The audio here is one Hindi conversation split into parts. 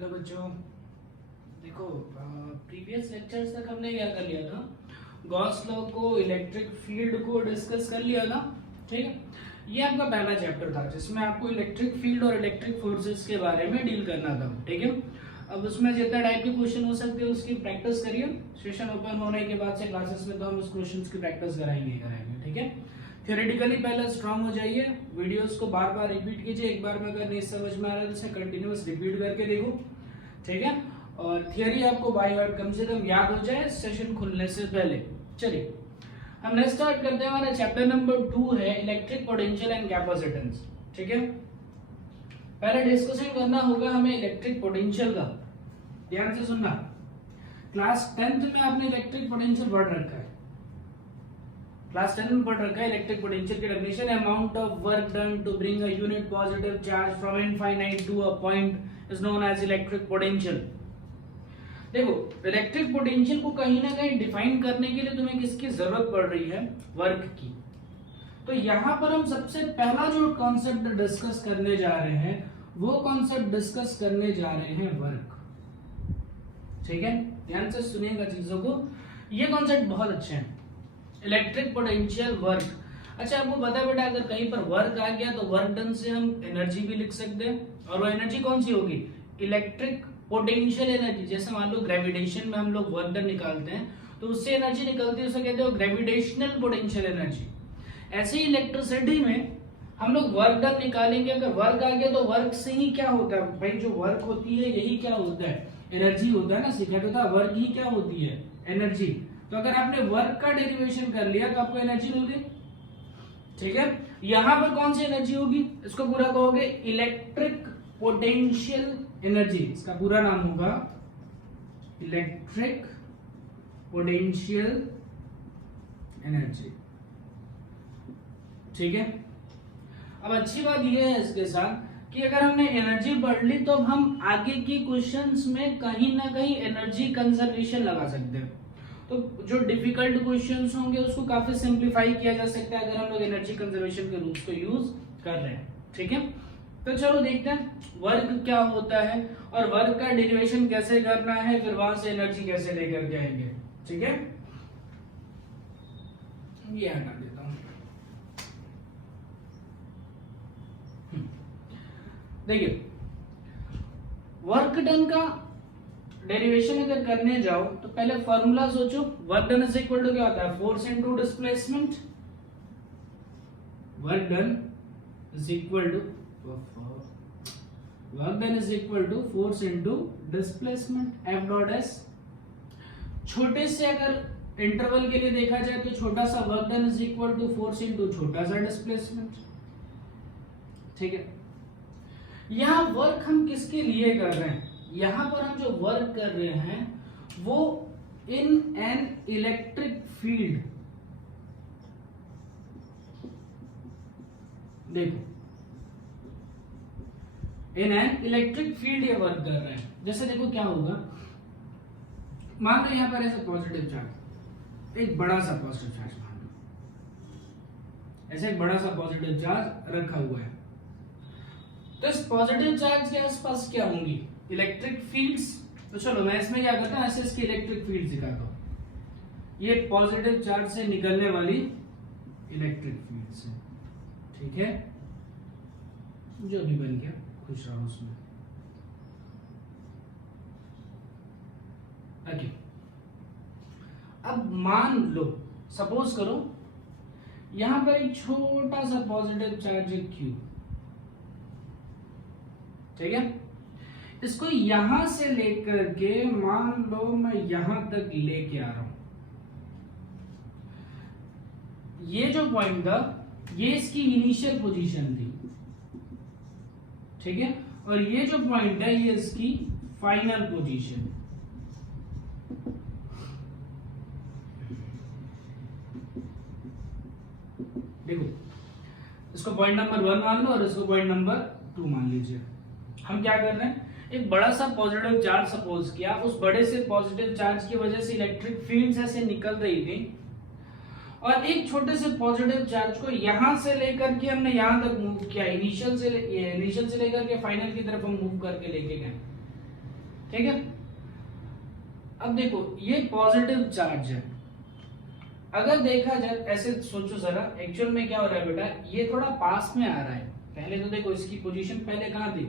हेलो बच्चों, देखो प्रीवियस लेक्चर्स तक हमने क्या कर लिया था, गॉस लॉ को, इलेक्ट्रिक फील्ड को डिस्कस कर लिया था। ठीक है, ये आपका पहला चैप्टर था जिसमें आपको इलेक्ट्रिक फील्ड और इलेक्ट्रिक फोर्सेस के बारे में डील करना था। ठीक है, अब उसमें जितना टाइप के क्वेश्चन हो सकते हैं उसकी प्रैक्टिस करिए। सेशन ओपन होने के बाद से क्लासेस में तो हम उस क्वेश्चंस की प्रैक्टिस कराएंगे। ठीक है, थ्योरेटिकली पहले स्ट्रांग हो जाइए, वीडियोस को बार बार रिपीट कीजिए। एक बार में अगर नहीं समझ में आ रहा है तो इसे कंटिन्यूअस रिपीट करके देखो। ठीक है, और थियरी आपको बाय हार्ट कम से कम याद हो जाए सेशन खुलने से पहले। चलिए हम नेक्स्ट स्टार्ट करते हैं। हमारा चैप्टर नंबर 2 है इलेक्ट्रिक पोटेंशियल एंड कैपेसिटेंस। ठीक है, पहले डिस्कशन करना होगा हमें इलेक्ट्रिक पोटेंशियल का। ध्यान से सुनना, क्लास 10th में आपने इलेक्ट्रिक पोटेंशियल पढ़ रखा है। क्लास 10 में पढ़ रखा है इलेक्ट्रिक पोटेंशियल की definition, amount of work done to bring a unit positive charge from infinite to a point is known as electric potential. देखो, इलेक्ट्रिक पोटेंशियल को कहीं ना कहीं डिफाइन करने के लिए तुम्हें किसकी जरूरत पड़ रही है? वर्क की। तो यहां पर हम सबसे पहला जो कॉन्सेप्ट डिस्कस करने जा रहे हैं वो कॉन्सेप्ट डिस्कस करने जा रहे हैं वर्क। ठीक है, ध्यान से सुनिएगा चीजों को, ये कॉन्सेप्ट बहुत अच्छे हैं। Electric potential, work. अच्छा, आपको पता है बेटा, अगर कहीं पर वर्क आ गया तो वर्क डन से हम एनर्जी भी लिख सकते हैं, और वो एनर्जी कौन सी होगी? Electric potential energy. जैसे मान लो ग्रेविटेशन में हम लोग वर्क डन निकालते हैं तो उससे एनर्जी निकलती है, उसे कहते हैं ग्रेविटेशनल पोटेंशियल एनर्जी। ऐसे ही इलेक्ट्रिसिटी में हम लोग वर्क डन निकालेंगे। अगर वर्क आ गया तो वर्क से ही क्या होता है भाई? जो वर्क होती है यही क्या होता है? एनर्जी होता है ना। सिखाया था वर्क ही क्या होती है? एनर्जी। तो अगर आपने वर्क का डेरिवेशन कर लिया तो आपको एनर्जी मिल गई। ठीक है, यहां पर कौन सी एनर्जी होगी? इसको पूरा कहोगे इलेक्ट्रिक पोटेंशियल एनर्जी। इसका पूरा नाम होगा इलेक्ट्रिक पोटेंशियल एनर्जी। ठीक है, अब अच्छी बात यह है इसके साथ कि अगर हमने एनर्जी पढ़ ली तो हम आगे की क्वेश्चंस में कहीं ना कहीं एनर्जी कंजर्वेशन लगा सकते हैं। तो जो डिफिकल्ट क्वेश्चंस होंगे उसको काफी सिंप्लीफाई किया जा सकता है अगर हम लोग एनर्जी कंजर्वेशन के रूल्स को यूज कर रहे हैं। ठीक है, तो चलो देखते हैं वर्क क्या होता है और वर्क का डेरिवेशन कैसे करना है, फिर वहां से एनर्जी कैसे लेकर के आएंगे। ठीक है, ये हटा देता हूं। देखिए, वर्क डन का डेरिवेशन अगर करने जाओ तो पहले फॉर्मूला सोचो। Work done is equal to क्या होता है? Force into displacement. Work done is equal to force into displacement, F dot S. छोटे से अगर इंटरवल के लिए देखा जाए तो छोटा सा work done is equal to force into छोटा सा डिस्प्लेसमेंट। ठीक है, यहां वर्क हम किसके लिए कर रहे हैं? यहां पर हम जो वर्क कर रहे हैं वो इन एन इलेक्ट्रिक फील्ड। देखो, इन एन इलेक्ट्रिक फील्ड ये वर्क कर रहे हैं। जैसे देखो क्या होगा, मान लो यहां पर ऐसा पॉजिटिव चार्ज, एक बड़ा सा पॉजिटिव चार्ज मान लो, ऐसे एक बड़ा सा पॉजिटिव चार्ज रखा हुआ है। तो इस पॉजिटिव चार्ज के आसपास क्या होंगी? Electric fields. तो चलो मैं इसमें क्या करता हूं, ऐसे इसकी इलेक्ट्रिक फील्ड दिखाता हूं। ये पॉजिटिव चार्ज से निकलने वाली इलेक्ट्रिक फील्ड्स है। ठीक है, जो भी बन गया खुश रहो उसमें। ओके, अब मान लो, सपोज करो यहां पर एक छोटा सा पॉजिटिव चार्ज है Q। ठीक है, इसको यहां से लेकर के मान लो मैं यहां तक लेके आ रहा हूं। ये जो पॉइंट था ये इसकी इनिशियल पोजीशन थी। ठीक है, और ये जो पॉइंट है ये इसकी फाइनल पोजीशन। देखो, इसको पॉइंट नंबर 1 मान लो और इसको पॉइंट नंबर 2 मान लीजिए। हम क्या कर रहे हैं, एक बड़ा सा पॉजिटिव चार्ज सपोज किया, उस बड़े से पॉजिटिव चार्ज की वजह से इलेक्ट्रिक फील्ड्स ऐसे निकल रही थी, और एक छोटे से पॉजिटिव चार्ज को यहां से लेकर के हमने यहां तक मूव किया, इनिशियल से लेकर के फाइनल की तरफ हम मूव करके लेके गए। ठीक है। अब देखो ये पॉजिटिव चार्ज है, अगर देखा जाए ऐसे सोचो जरा, एक्चुअल में क्या हो रहा है बेटा, ये थोड़ा पास में आ रहा है। पहले तो देखो इसकी पोजीशन पहले कहाँ थी,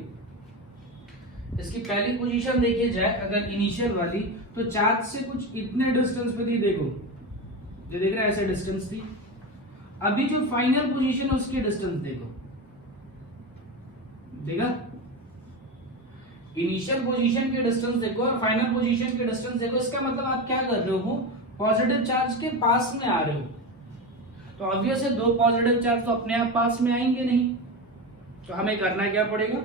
इसकी पहली पोजीशन देखी जाए अगर इनिशियल वाली, तो चार्ज से कुछ इतने डिस्टेंस पे थी, देखो ये देख रहा है ऐसे डिस्टेंस थी। अभी जो फाइनल पोजीशन है उसकी डिस्टेंस देखो, देखा इनिशियल पोजीशन की डिस्टेंस देखो और फाइनल पोजीशन की डिस्टेंस देखो। इसका मतलब आप क्या कर रहे हो, पॉजिटिव चार्ज के पास में आ रहे हो। तो ऑब्वियस है दो पॉजिटिव चार्ज तो अपने आप पास में आएंगे नहीं, तो हमें करना क्या पड़ेगा,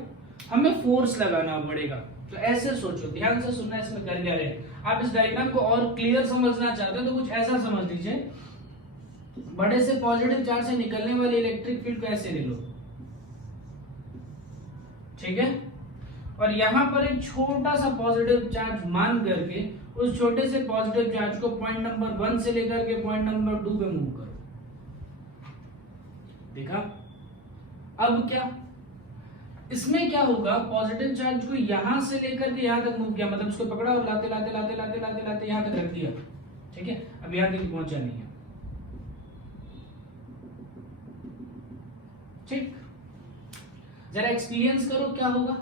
हमें फोर्स लगाना पड़ेगा। तो ऐसे सोचो, ध्यान से सुनना इसमें कर क्या रहे। आप इस डायग्राम को और क्लियर समझना चाहते हो तो कुछ ऐसा समझ लीजिए, बड़े से पॉजिटिव चार्ज से निकलने वाली इलेक्ट्रिक फील्ड को ऐसे ले लो, ठीक है, और यहां पर एक छोटा सा पॉजिटिव चार्ज मान करके उस छोटे से पॉजिटिव चार्ज को पॉइंट नंबर 1 से लेकर के पॉइंट नंबर 2 पे मूव करो। देखा, अब क्या इसमें क्या होगा, पॉजिटिव चार्ज को यहां से लेकर के यहां तक मूव किया, मतलब इसको पकड़ा और लाते लाते लाते लाते लाते लाते यहां तक रख दिया, ठीक है। अब यहां तक पहुंचा नहीं है, ठीक। जरा एक्सपीरियंस करो क्या होगा,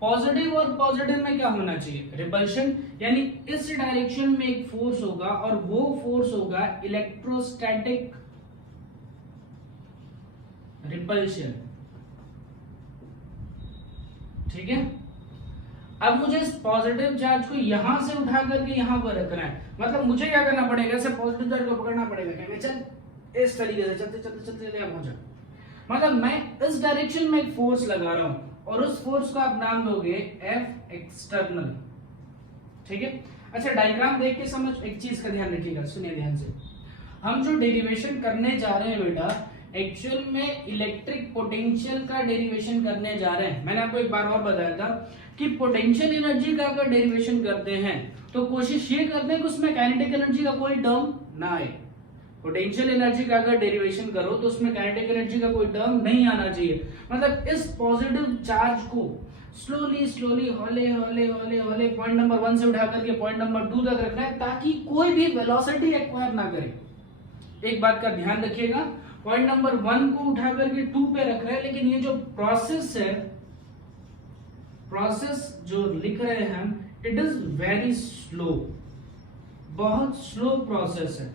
पॉजिटिव और पॉजिटिव में क्या होना चाहिए, रिपल्शन, यानी इस डायरेक्शन में एक फोर्स होगा और वो फोर्स होगा इलेक्ट्रोस्टैटिक रिपल्शन, ठीक है। अब मुझे इस पॉजिटिव चार्ज को यहां से उठा करके यहां पर रखना है, मतलब मुझे क्या करना पड़ेगा, ऐसे पॉजिटिव चार्ज को पकड़ना पड़ेगा, क्या चल इस तरीके से चलते चलते चलते यहां पहुंचा, मतलब मैं इस डायरेक्शन में एक फोर्स लगा रहा हूं और उस फोर्स को आप नाम दोगे एफ एक्सटर्नल, ठीक है। अच्छा डायग्राम देख के समझ, एक चीज का ध्यान रखिएगा, सुनिए ध्यान से, हम जो डेरिवेशन करने जा रहे हैं बेटा, एक्चुअल में इलेक्ट्रिक पोटेंशियल का डेरिवेशन करने जा रहे हैं। मैंने आपको एक बार और बताया था कि पोटेंशियल एनर्जी का अगर डेरिवेशन करते हैं तो कोशिश ये करते हैं कि उसमें काइनेटिक एनर्जी का कोई टर्म ना आए। पोटेंशियल एनर्जी का अगर डेरिवेशन करो तो उसमें काइनेटिक एनर्जी का कोई टर्म नहीं आना चाहिए। मतलब इस पॉजिटिव चार्ज को स्लोली स्लोली हौले हौले हौले हौले पॉइंट नंबर 1 से उठा करके पॉइंट नंबर 2 तक रखना है, ताकि कोई भी वेलोसिटी एक्वायर ना करे। एक बात का ध्यान रखिएगा, पॉइंट नंबर 1 को उठा करके 2 पे रख रहे हैं, लेकिन ये जो प्रोसेस है, प्रोसेस जो लिख रहे हैं हम, इट इज वेरी स्लो, बहुत स्लो प्रोसेस है,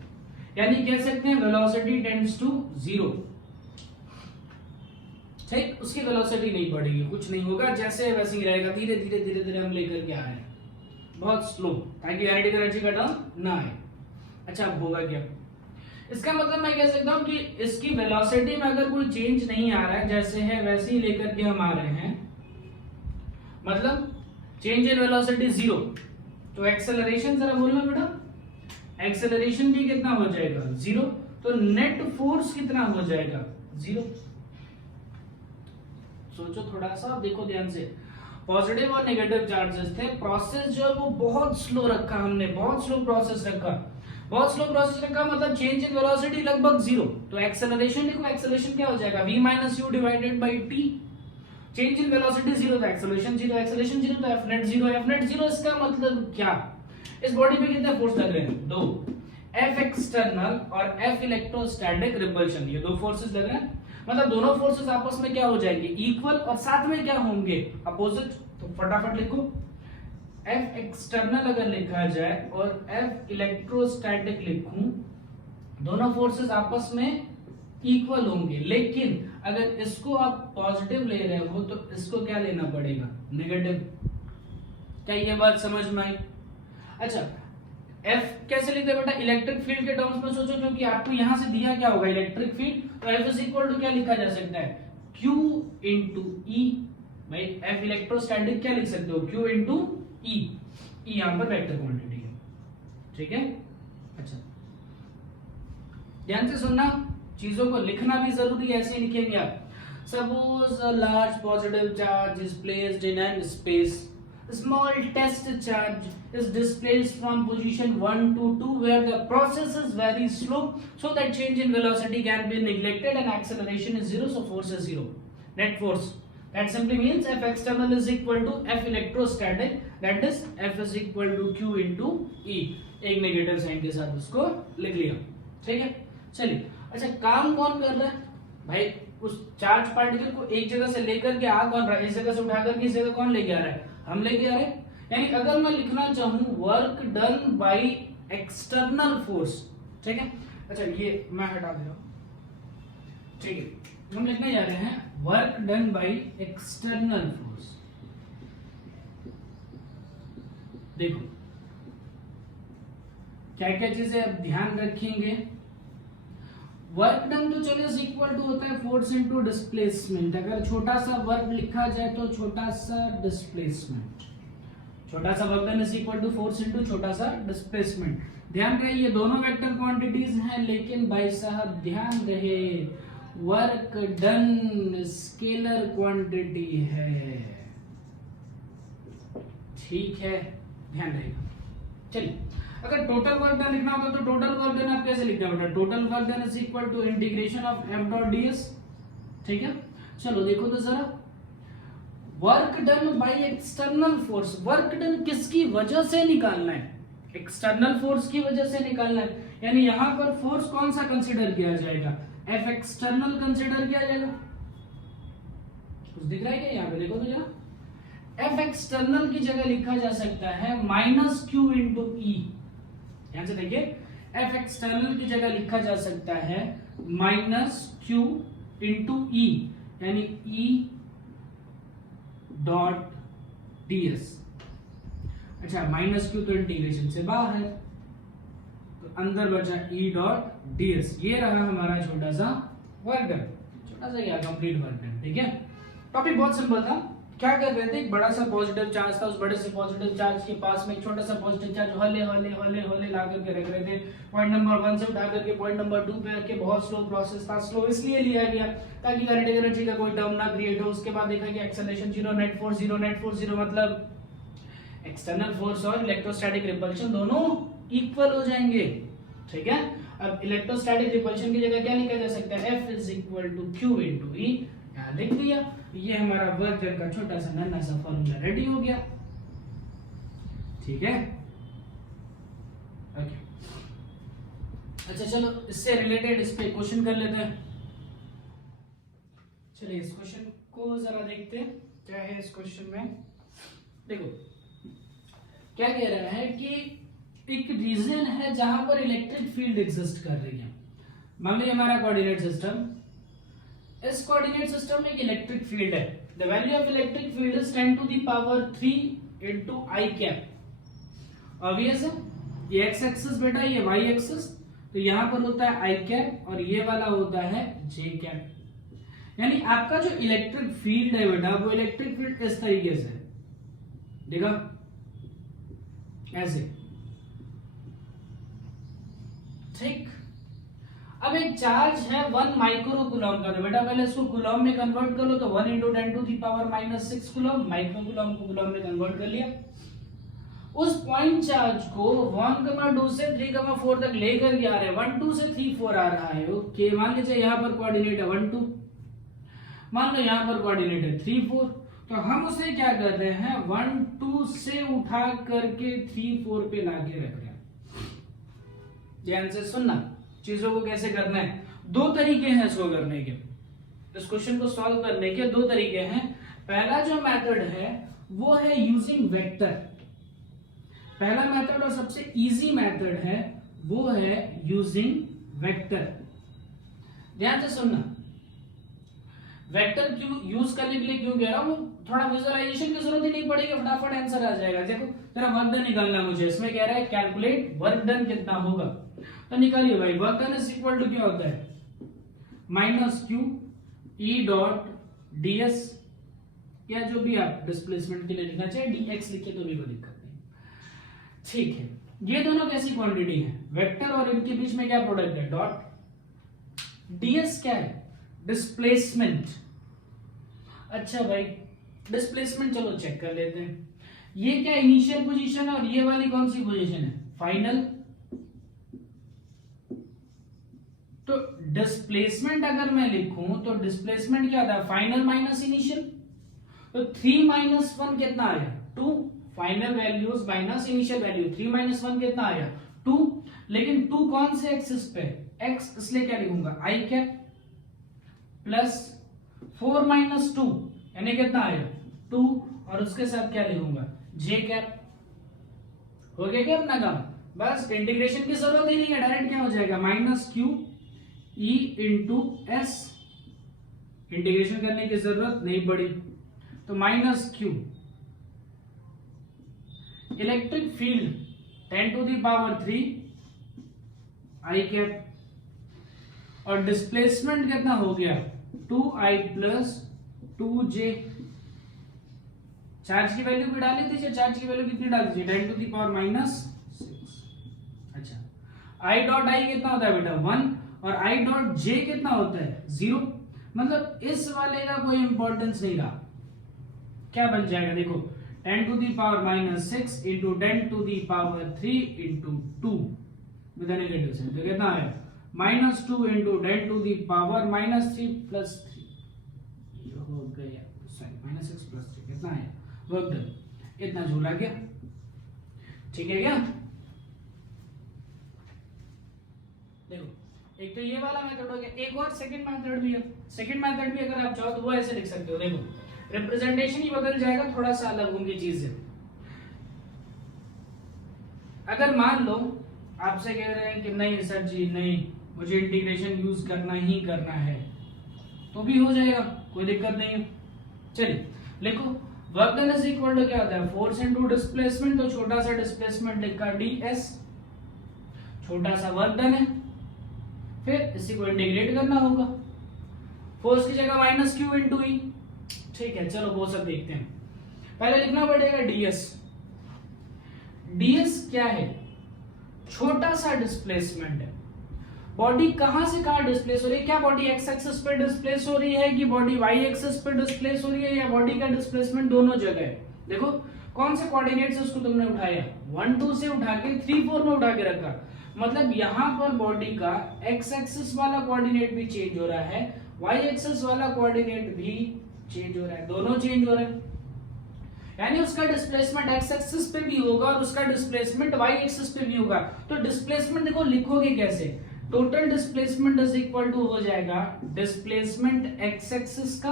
यानी कह सकते हैं वेलोसिटी टेंड्स टू 0, ठीक। उसकी वेलोसिटी नहीं बढ़ेगी, कुछ नहीं होगा, जैसे वैसे ही रहेगा, धीरे धीरे धीरे धीरे हम लेकर के आ रहे हैं, बहुत स्लो, ताकि काइनेटिक एनर्जी का टर्म ना आए। अच्छा अब होगा क्या, इसका मतलब मैं कह सकता हूं कि इसकी वेलोसिटी में अगर कोई चेंज नहीं आ रहा है, जैसे है वैसे ही लेकर के हम आ रहे हैं, मतलब चेंज इन वेलोसिटी 0, तो एक्सेलरेशन जरा बोलना बेटा, एक्सेलरेशन भी कितना हो जाएगा 0, तो नेट फोर्स कितना हो जाएगा 0। सोचो थोड़ा सा, देखो ध्यान से, पॉजिटिव और नेगेटिव चार्जेस थे, प्रोसेस जो है वो बहुत स्लो रखा हमने, बहुत स्लो प्रोसेस रखा, बहुत स्लो प्रोसेस रखा, मतलब चेंज इन वेलोसिटी लगभग 0, तो एक्सेलरेशन देखो, एक्सेलरेशन क्या हो जाएगा v minus you divided by T, change in velocity 0 तो एक्सेलरेशन 0, एक्सेलरेशन 0 तो एफ नेट 0, एफ नेट 0, इसका मतलब क्या, इस बॉडी पे कितने फोर्स लग रहे हैं, 2, एफ एक्सटर्नल और एफ इलेक्ट्रोस्टैटिक रिपल्शन, ये दो फोर्सेस लग रहे हैं, मतलब दोनों फोर्सेस आपस में क्या हो जाएंगे, इक्वल, और साथ में क्या होंगे, अपोजिट। तो फटाफट लिखो, एफ एक्सटर्नल अगर लिखा जाए और एफ इलेक्ट्रोस्टैटिक लिखूं, दोनों फोर्सेस आपस में इक्वल होंगे, लेकिन अगर इसको आप पॉजिटिव ले रहे हो तो इसको क्या लेना पड़ेगा, नेगेटिव। क्या ये बात समझ में आई? अच्छा F कैसे लिखते हैं बेटा, इलेक्ट्रिक फील्ड के टर्म्स में सोचो, क्योंकि आपको यहां से दिया क्या होगा, इलेक्ट्रिक फील्ड, तो F इज इक्वल टू क्या लिखा जा सकता है, Q इंटू E। भाई F इलेक्ट्रोस्टैटिक क्या लिख सकते हो, Q इंटू E, E यहां पर वेक्टर क्वांटिटी है, ठीक है। अच्छा ध्यान से सुनना, चीजों को लिखना भी जरूरी है, ऐसे लिखेंगे आप। Suppose a large positive charge is placed in an space, small test charge is displaced from position 1 to 2 where the process is very slow, so that change in velocity can be neglected and acceleration is 0, so force is 0, net force That simply means F external is equal to F electrostatic, that is F is equal to Q into E। एक नेगेटिव साइन के साथ उसको लिख लिया, ठीक है। चलिए, अच्छा काम कौन कर रहा है भाई? उस चार्ज पार्टिकल को एक जगह से लेकर के आ कौन रहा है? इस जगह से उठाकर के इस जगह कौन लेके आ रहा है? हम लेके आ रहे हैं। यानी अगर मैं लिखना चाहूं work done by external force, ठीक है। अच्छा ये मैं हटा दे रहा हूं, ठीक है। हम लिखने जा रहे हैं work done by external force. देखो क्या क्या चीजें अब ध्यान रखेंगे। वर्क डन तो चलो इक्वल टू होता है फोर्स इनटू डिस्प्लेसमेंट। अगर छोटा सा वर्क लिखा जाए तो छोटा सा डिस्प्लेसमेंट, छोटा सा work done is equal to force into छोटा सा डिस्प्लेसमेंट। ध्यान रहे ये दोनों वेक्टर क्वांटिटीज हैं, लेकिन भाई साहब ध्यान रहे वर्क डन स्केलर क्वांटिटी है, ठीक है, ध्यान रहेगा। चलिए, अगर टोटल वर्क डन लिखना होता तो टोटल वर्क डन आप कैसे लिखना बेटा? Total work done is equal to integration of F dot ds, ठीक है। चलो देखो तो जरा, work done by external force, work done किसकी वजह से निकालना है? एक्सटर्नल फोर्स की वजह से निकालना है। यानी यहां पर फोर्स कौन सा कंसीडर किया जाएगा? एफ एक्सटर्नल कंसीडर किया जाएगा। कुछ दिख रहा है क्या यहाँ पे? देखो तो जरा, एफ एक्सटर्नल की जगह लिखा जा सकता है माइनस क्यू इंटू ई। ध्यान से देखिए, एफ एक्सटर्नल की जगह लिखा जा सकता है माइनस क्यू इंटू ई, यानी ई डॉट डीएस। अच्छा माइनस क्यू तो इंटीग्रेशन से बाहर, तो अंदर बचा ई डॉट डीएस। ये रहा हमारा छोटा सा वर्क डन, छोटा सा क्या कंप्लीट वर्क डन, ठीक है। टॉपिक बहुत सिंपल था। क्या कर रहे थे? एक बड़ा सा पॉजिटिव चार्ज था, उस बड़े से पॉजिटिव चार्ज के पास में एक छोटा सा पॉजिटिव चार्ज हौले हौले हौले हौले ला करके रख रहे थे। पॉइंट नंबर 1 से उठा करके पॉइंट नंबर 2 पे रख के, बहुत स्लो प्रोसेस था। स्लो इसलिए लिया गया ताकि काइनेटिक एनर्जी का कोई टर्म ना क्रिएट हो। उसके बाद देखा कि acceleration 0, net force 0, net force 0 मतलब एक्सटर्नल फोर्स और इलेक्ट्रोस्टैटिक रिपल्शन दोनों इक्वल हो जाएंगे, ठीक है। अब इलेक्ट्रोस्टैटिक रिपल्शन की जगह क्या लिखा जा सकता है? F is equal to Q into E। यहाँ लिख दिया। ये हमारा वर्क डन का छोटा सा नन्हा सा फॉर्मूला रेडी हो गया, ठीक है। ओके, अच्छा चलो इससे रिलेटेड इस पे क्वेश्चन कर लेते हैं। चलिए इस क्वेश्चन को जरा देखते हैं क्या है इस क्वेश्चन में। देखो क्या कह रहा है कि एक रीजन है जहां पर इलेक्ट्रिक फील्ड एग्जिस्ट कर रही है। मान लीजिए हमारा कोऑर्डिनेट सिस्टम, इस कोऑर्डिनेट सिस्टम में एक इलेक्ट्रिक फील्ड है। The value of electric field is 10 to the power 3 into i cap. Obvious है, ये x एक्सिस बेटा, ये y एक्सिस, तो यहां पर होता है i कैप और ये वाला होता है j कैप। यानी आपका जो इलेक्ट्रिक फील्ड है बेटा, वो इलेक्ट्रिक फील्ड इस तरीके से देखा, ऐसे, ठीक। अब एक चार्ज है 1 माइक्रो कूलम का, तो बेटा पहले इसको कूलम में कन्वर्ट कर लो, तो 1 × 10 to the power -6 coulomb, micro coulomb को कूलम में कन्वर्ट कर लिया। उस पॉइंट चार्ज को 1,2 से 3,4 तक लेकर के आ रहे हैं, 1 2 से 3 4 आ रहा है। ओके, मान लीजिए यहाँ पर कोऑर्डिनेट है 1 2, मान लो यहाँ पर कोऑर्डिनेट है 3 4, तो हम उसे क्या कर रहे हैं 1 2 से उठा करके 3 4 पे लाके रख रहे हैं। ध्यान से सुनना, चीजों को कैसे करना है। दो तरीके हैं इसको करने के, इस क्वेश्चन को सॉल्व करने के दो तरीके हैं। पहला जो मेथड है वो है यूजिंग वेक्टर। पहला मेथड और सबसे इजी मेथड है वो है यूजिंग वेक्टर। ध्यान से सुनना, वेक्टर क्यों यूज करने के लिए क्यों कह रहा हूं, थोड़ा विजुअलाइजेशन की जरूरत ही नहीं पड़ेगी, फटाफट आंसर आ जाएगा। देखो जरा वर्क डन निकालना मुझे, इसमें कह रहा है कैलकुलेट वर्क डन कितना होगा, तो निकालिए भाई। Work done is equal to क्या होता है -q e डॉट ds, या जो भी आप डिस्प्लेसमेंट के लिए लिखना चाहे dx लिखे तो भी कोई दिक्कत नहीं, ठीक है। ये दोनों कैसी क्वांटिटी है, वेक्टर, और इनके बीच में क्या प्रोडक्ट है, डॉट। ds क्या है, डिस्प्लेसमेंट। अच्छा भाई डिस्प्लेसमेंट चलो चेक कर लेते हैं। ये क्या इनिशियल पोजीशन है और ये वाली कौन सी पोजीशन है, फाइनल। तो डिस्प्लेसमेंट अगर मैं लिखूं तो डिस्प्लेसमेंट क्या होता है, फाइनल माइनस इनिशियल। तो 3 माइनस 1 कितना आया 2, final values minus initial value, 3 minus 1 कितना आया 2, लेकिन 2 कौन से एक्सिस पे x, इसलिए क्या लिखूंगा i कैप प्लस 4 माइनस 2 यानी कितना आया 2, और उसके साथ क्या लिखूंगा j कैप। हो गया क्या अपना काम, बस इंटीग्रेशन की जरूरत ही नहीं है, डायरेक्ट क्या हो जाएगा minus Q E into s, integration करने की जरूरत नहीं पड़ी, तो minus q electric field 10 to the power 3 i cap, और डिस्प्लेसमेंट कितना हो गया 2i प्लस 2j। चार्ज की वैल्यू भी डाली थी, चार्ज की वैल्यू कितनी डाली थी 10 टू द पावर माइनस 6। अच्छा i डॉट i कितना होता है बेटा 1, और i डॉट j कितना होता है 0, मतलब इस वाले का कोई इंपॉर्टेंस नहीं रहा। क्या बन जाएगा देखो 10 to the power minus 6 into 10 to the power 3 into 2 with negative sign, तो कितना आया minus 2 into 10 to the power minus 3 plus 3, ये हो गया साइन माइनस 6 प्लस 3 कितना आया वर्क डन, इतना झूला गया, ठीक है क्या। देखो एक तो ये वाला मेथड हो गया, एक और सेकंड मेथड भी है। सेकंड मेथड भी अगर आप चाहो तो वो ऐसे लिख सकते हो, देखो रिप्रेजेंटेशन ही बदल जाएगा, थोड़ा सा अलग होंगी चीजें। अगर मान लो आपसे कह रहे हैं कि नहीं सर जी नहीं, मुझे इंटीग्रेशन यूज करना ही करना है, तो भी हो जाएगा, कोई दिक्कत नहीं है। चलिए लिखो work done is equal to क्या होता है फोर्स इनटू डिस्प्लेसमेंट, तो छोटा सा डिस्प्लेसमेंट लिखा ds, छोटा सा वर्क डन है, फिर इसी को इंटीग्रेट करना होगा, फोर्स की जगह माइनस क्यू इंटू ई, ठीक है। चलो वो सब देखते हैं, पहले लिखना पड़ेगा ds। ds क्या है छोटा सा डिस्प्लेसमेंट है, बॉडी कहां से कहां डिस्प्लेस हो रही है, क्या बॉडी एक्स एक्सिस पे डिस्प्लेस हो रही है कि बॉडी वाई एक्सिस पे डिस्प्लेस हो रही है, या बॉडी का डिस्प्लेसमेंट दोनों जगह है। देखो कौन से कोऑर्डिनेट से उसको तुमने उठाया 1 2 से उठा के 3 4 में उठा के रखा, मतलब यहां पर बॉडी का एक्स एक्सिस वाला कोऑर्डिनेट भी चेंज हो रहा है, वाई एक्सिस वाला कोऑर्डिनेट भी चेंज हो रहा है, दोनों चेंज हो रहे हैं, यानी उसका डिस्प्लेसमेंट एक्स एक्सिस पे भी होगा और उसका डिस्प्लेसमेंट वाई एक्सिस पे भी होगा। तो डिस्प्लेसमेंट देखो लिखोगे कैसे, total displacement is equal to हो जाएगा डिस्प्लेसमेंट एक्स एक्सिस का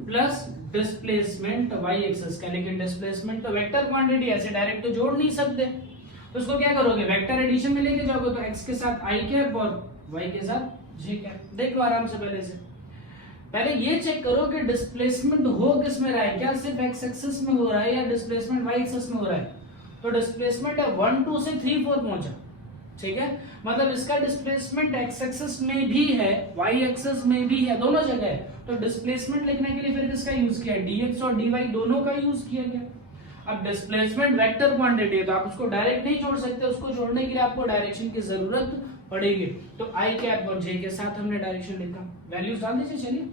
प्लस डिस्प्लेसमेंट वाई एक्सिस का, लेकिन डिस्प्लेसमेंट तो वेक्टर क्वांटिटी ऐसे डायरेक्ट तो जोड़ नहीं सकते, तो उसको क्या करोगे वेक्टर एडिशन में लेके जाओगे, तो x के साथ i कैप और y के साथ j कैप। देख लो आराम से, पहले ये चेक करो कि डिस्प्लेसमेंट हो किस में रहा है, क्या सिर्फ x एक्सिस में हो रहा है या डिस्प्लेसमेंट y एक्सिस में हो रहा है। तो डिस्प्लेसमेंट है 1 2 से 3 4 पहुंचा, ठीक है, मतलब इसका डिस्प्लेसमेंट x एक्सिस में भी है y एक्सिस में भी है, दोनों जगह है। तो डिस्प्लेसमेंट लिखने के लिए फिर किसका यूज किया dx और dy दोनों का यूज किया गया। अब डिस्प्लेसमेंट वेक्टर क्वांटिटी है तो आप उसको डायरेक्ट नहीं जोड़ सकते, उसको जोड़ने के लिए आपको डायरेक्शन की जरूरत पड़ेगी। तो i कैप और j के साथ हमने डायरेक्शन लिखा, वैल्यूज डाल दीजिए। चलिए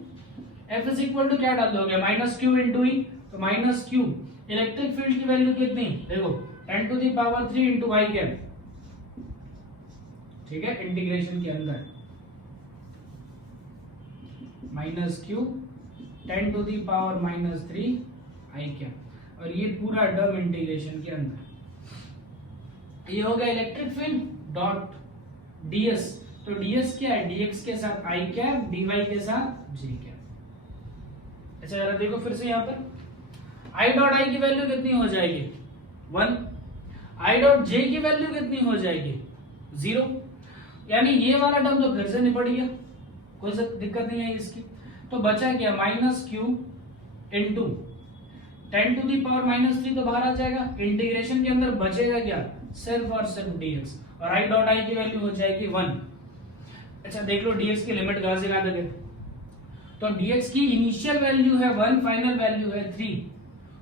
f इज इक्वल टू क्या डाल दोगे माइनस क्यू इंटू ई, तो माइनस क्यू इलेक्ट्रिक फील्ड की वैल्यू कितनी देखो 10 to the power 3 into y cap, ठीक है, इंटीग्रेशन के अंदर minus q 10 to the power minus 3 i cap, और ये पूरा टर्म इंटीग्रेशन के अंदर। ये हो गया इलेक्ट्रिक फील्ड डॉट ds, तो ds क्या है dx के साथ i कैप, dy के साथ j कैप। अच्छा जरा देखो फिर से यहाँ पर i डॉट i की वैल्यू कितनी हो जाएगी 1, i डॉट j की वैल्यू कितनी हो जाएगी 0, यानी ये वाला टर्म तो फिर से निपट गया, कोई दिक्कत नहीं है इसकी। तो बचा क्या minus q into 10 to the power minus 3 तो बाहर आ जाएगा, इंटीग्रेशन के अंदर बचेगा क्या सिर्फ और सिर्फ dx, और i डॉट i की वैल्यू हो जाएगी 1। अच्छा देख लो dx की लिमिट कहां से कहां तक है, तो dx की इनिशियल वैल्यू है 1, फाइनल वैल्यू है 3,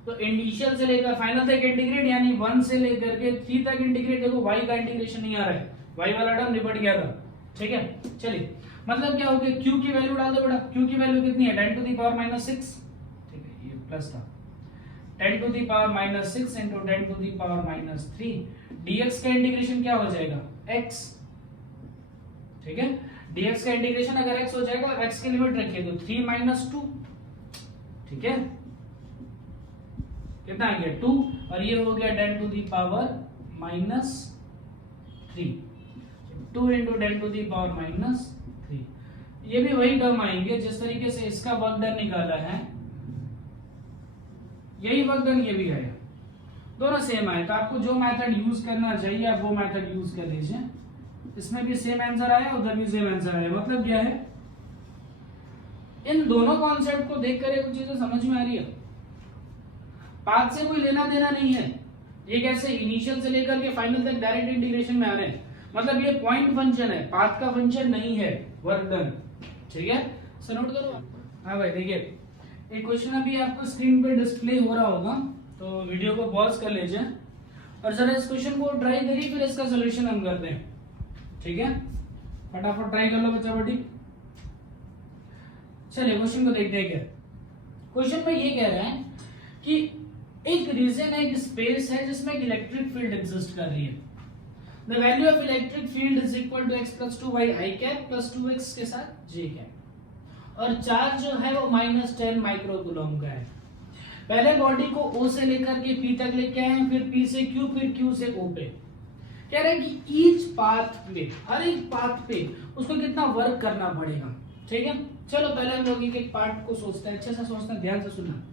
तो इनिशियल से लेकर फाइनल तक इंटीग्रेट, यानी 1 से लेकर के 3 तक इंटीग्रेट। देखो y का इंटीग्रेशन नहीं आ रहा है, y वाला टर्म निपट गया था, ठीक है। चलिए मतलब क्या हो गया q की वैल्यू डाल दो बेटा, q की वैल्यू कितनी है 10 टू द पावर माइनस 6, ठीक है, ये प्लस था 10 to the power minus 6 into 10 to the power minus 3, dx का इंटीग्रेशन क्या हो जाएगा x, ठीक है, dx का इंटीग्रेशन अगर x हो जाएगा, x की लिमिट रखिए तो 3 माइनस 2, ठीक है, कितना आ गया 2, और ये हो गया 10 to the power -3, 2 × 10 to the power -3। ये भी वही टर्म आएंगे जिस तरीके से इसका वर्क डन निकाला है, यही वर्क डन ये भी आएगा, दोनों सेम आए। तो आपको जो मेथड यूज करना चाहिए आप वो मेथड यूज कर लीजिए। इसमें भी सेम आंसर आया, उधर भी सेम आंसर आया। मतलब क्या है, इन दोनों कॉन्सेप्ट को देखकर एक चीजें समझ में आ रही है, पाथ से कोई लेना देना नहीं है। ये कैसे इनिशियल से लेकर के फाइनल तक डायरेक्ट इंटीग्रेशन में आ रहे हैं, मतलब ये पॉइंट फंक्शन है, पाथ का फंक्शन नहीं है वर्क डन। ठीक है, सो नोट करो। हाँ भाई देखिए, एक क्वेश्चन अभी आपको स्क्रीन पे डिस्प्ले हो रहा होगा, तो वीडियो को पॉज कर लीजिए और जरा इस क्वेश्चन को ट्राई करिए, फिर इसका सोल्यूशन हम करते हैं। ठीक है, फटाफट ट्राई कर लो बच्चा बेटी। चलिए क्वेश्चन को देखते हैं। क्या क्वेश्चन में ये कह रहा है कि एक रीजन है, एक स्पेस है जिसमें एक इलेक्ट्रिक फील्ड एग्जिस्ट कर रही है। The value of electric field is equal to x + 2y i cap plus 2x के साथ j कैप, और चार्ज जो है वो -10 माइक्रो कूलम का है। पहले बॉडी को O से लेकर के P तक लेके आए, फिर P से Q, फिर Q से O पे। कह रहे हैं कि ईच पाथ पे, हर एक पाथ पे उसको कितना वर्क करना पड़ेगा। ठीक है, चलो पहले हम लोग एक पार्ट को सोचते हैं, अच्छे से सोचते हैं, ध्यान से सुनना।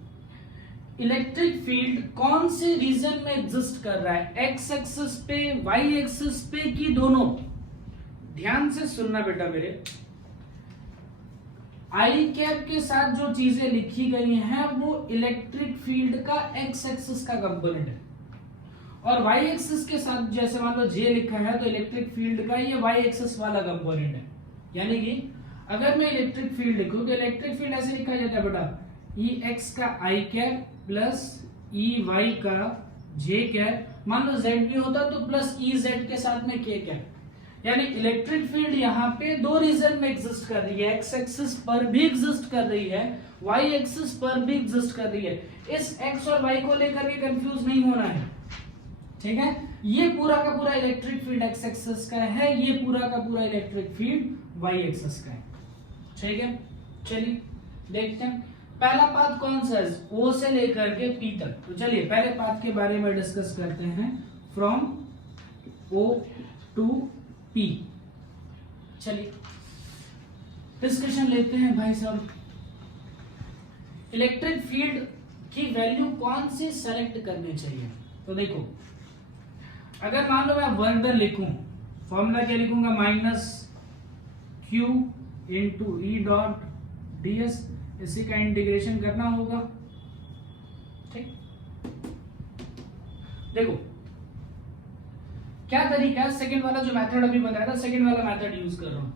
इलेक्ट्रिक फील्ड कौन से रीजन में एग्जिस्ट कर रहा है, एक्स एक्सिस पे, वाई एक्सिस पे, की दोनों? ध्यान से सुनना बेटा मेरे। आई कैप के साथ जो चीजें लिखी गई हैं वो इलेक्ट्रिक फील्ड का एक्स एक्सिस का कंपोनेंट है, और वाई एक्सिस के साथ जैसे मान लो जे लिखा है तो इलेक्ट्रिक फील्ड का ये वाई एक्सिस वाला कंपोनेंट है। यानी कि अगर मैं इलेक्ट्रिक फील्ड लिखूं तो इलेक्ट्रिक फील्ड ऐसे लिखा जाता है बेटा, ई एक्स का आई कैप प्लस ई वाई का जे कैप, मान लो जेड भी होता तो प्लस ई जेड के साथ में के कैप। यानी इलेक्ट्रिक फील्ड यहाँ पे दो रीजन में एग्जिस्ट कर रही है, एक्स एक्सिस पर भी एग्जिस्ट कर रही है, वाई एक्सिस पर भी एग्जिस्ट कर रही है। इस एक्स और वाई को लेकर के कंफ्यूज नहीं होना है। ठीक है, ये पूरा का पूरा इलेक्ट्रिक फील्ड एक्स एक्सिस का है, ये पूरा का पूरा इलेक्ट्रिक फील्ड वाई एक्सिस का है। ठीक है, चलिए देखते हैं पहला पाथ कौन सा है, O से लेकर के P तक। तो चलिए पहले पाथ के बारे में डिस्कस करते हैं, फ्रॉम O टू P। चलिए डिस्कशन लेते हैं भाई साहब। इलेक्ट्रिक फील्ड की वैल्यू कौन सी सेलेक्ट करनी चाहिए? तो देखो, अगर मान लो मैं वर्क डन लिखूं, फॉर्मूला क्या लिखूंगा, -q × E.ds, इसी का इंटीग्रेशन करना होगा। ठीक, देखो क्या तरीका है, सेकंड वाला जो मेथड अभी बताया था, सेकंड वाला मेथड यूज कर रहा हूं।